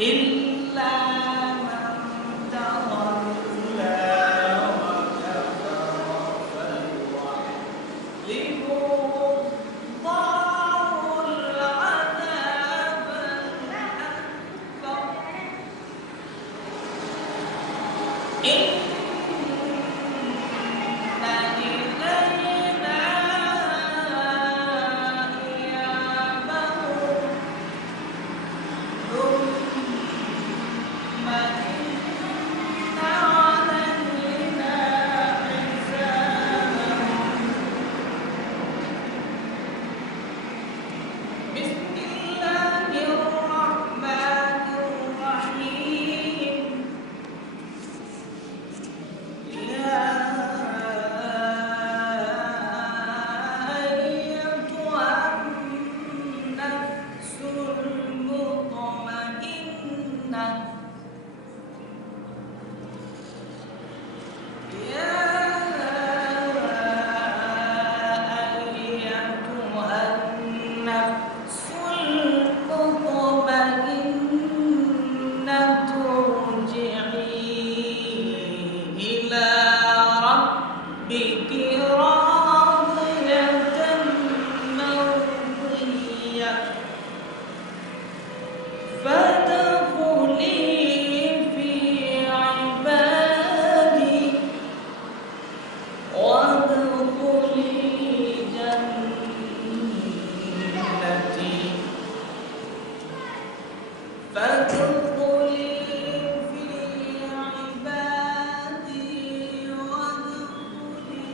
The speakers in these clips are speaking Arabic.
إلا من تولى وكفر فيعذبه الله العذاب الأكبر إن إلينا إيابهم ثم إن علينا حسابهم بسم الله الرحمن الرحيم يا أيتها النفس المطمئنة يا أيتها النفس المطمئنة ارجعي إلى ربك راضية مرضية فادخلي في عبادي وادخلي جنتي فادخلي في عبادي وادخلي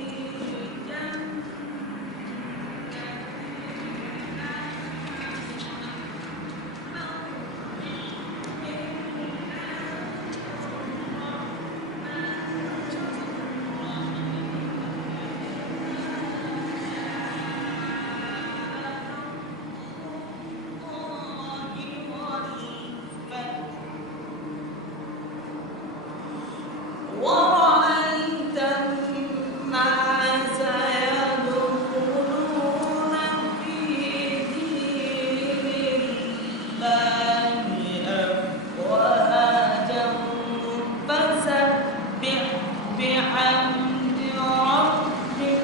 ورأيت الناس يدخلون في دين الله أفواجا فسبح بحمد ربك